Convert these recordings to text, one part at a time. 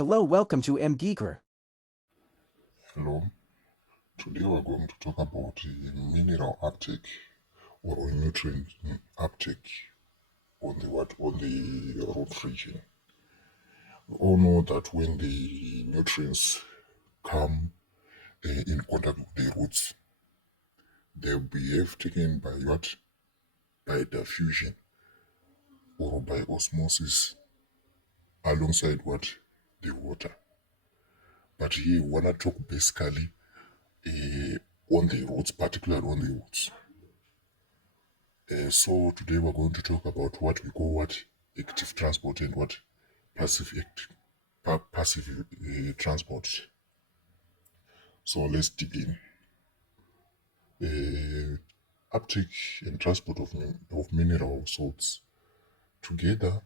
Hello, welcome to MGeeker. Hello, today we're going to talk about mineral uptake or nutrient uptake on the root region. We all know that when the nutrients come in contact with the roots, they behave taken by what? By diffusion or by osmosis alongside what? The water. But here we wanna talk basically on the roots, particularly on the roots. So today we're going to talk about what we call what active transport and what passive transport. So let's dig in. Uptake and transport of mineral salts. Together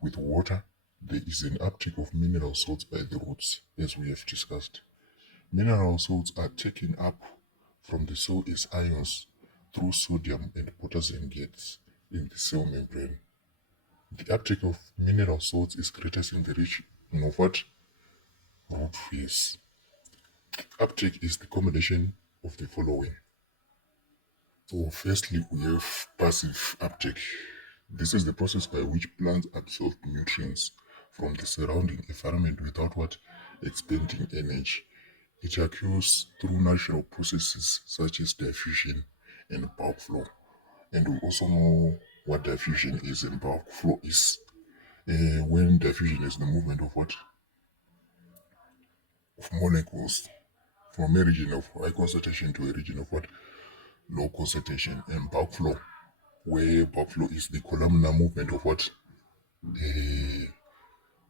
with water, there is an uptake of mineral salts by the roots, as we have discussed. Mineral salts are taken up from the soil as ions through sodium and potassium gates in the cell membrane. The uptake of mineral salts is greatest in the region of what? Root phase. Uptake is the combination of the following. So firstly, we have passive uptake. This is the process by which plants absorb nutrients from the surrounding environment without what? Expending energy. It occurs through natural processes such as diffusion and bulk flow. And we also know what diffusion is and bulk flow is. When diffusion is the movement of what? Of molecules from a region of high concentration to a region of what? Low concentration. And bulk flow, where bulk flow is the columnar movement of what?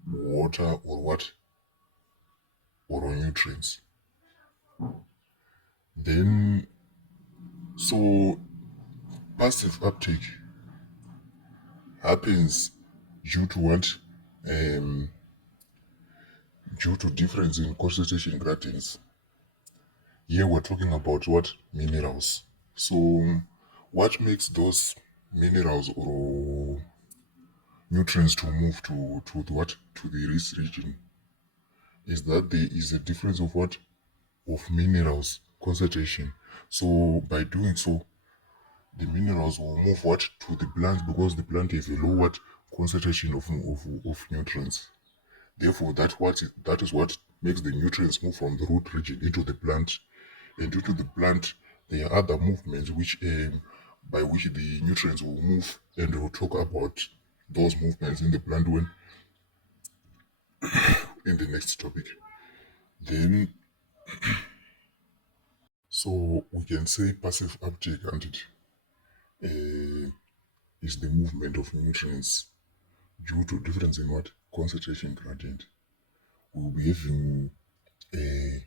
Water or what? Or nutrients. Then, so passive uptake happens due to what? Um, Due to difference in concentration gradients. Here we're talking about what? Minerals. So what makes those minerals or nutrients to move to the what? To the rich region is that there is a difference of what? Of minerals concentration. So by doing so, the minerals will move what? To the plant because the plant has a low what? Concentration of nutrients. Therefore, that is what makes the nutrients move from the root region into the plant. And due to the plant, there are other movements by which the nutrients will move, and we'll talk about those movements in the plant when in the next topic. Then, so we can say passive uptake and it is the movement of nutrients due to difference in what concentration gradient. We'll be having a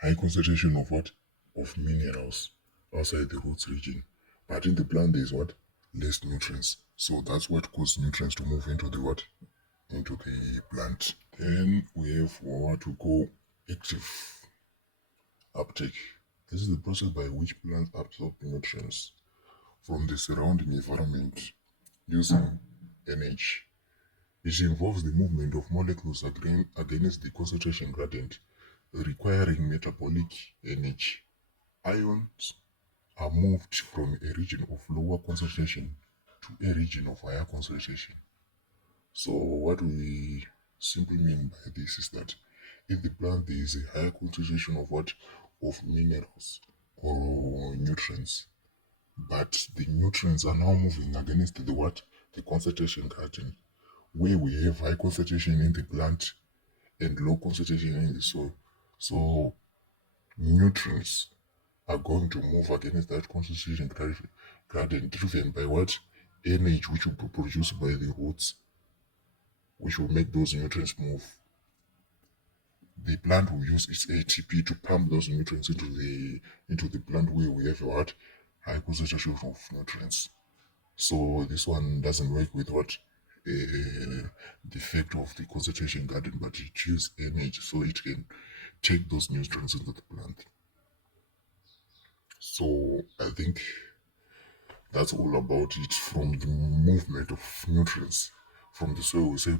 high concentration of what? Of minerals outside the roots region. But in the plant there's what? Less nutrients. So that's what causes nutrients to move into the what? Into the plant. Then we have what we call active uptake. This is the process by which plants absorb nutrients from the surrounding environment using energy. It involves the movement of molecules against the concentration gradient, requiring metabolic energy. Ions are moved from a region of lower concentration to a region of higher concentration. So what we simply mean by this is that in the plant there is a higher concentration of what? Of minerals or nutrients. But the nutrients are now moving against the what? The concentration gradient. Where we have high concentration in the plant and low concentration in the soil. So nutrients are going to move against that concentration gradient driven by what? Energy which will be produced by the roots, which will make those nutrients move. The plant will use its ATP to pump those nutrients into the plant where we have what? High concentration of nutrients. So this one doesn't work with what? The effect of the concentration gradient, but it uses energy so it can take those nutrients into the plant. So I think that's all about it from the movement of nutrients from the soil. We said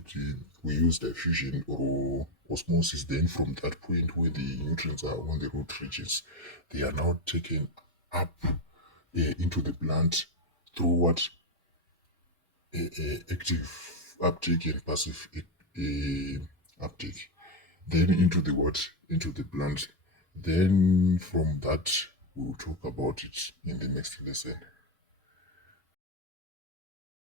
we use diffusion or osmosis. Then from that point where the nutrients are on the root regions, they are now taken up into the plant through what active uptake and passive uptake. Then into the what? Into the plant. Then from that, we'll talk about it in the next lesson.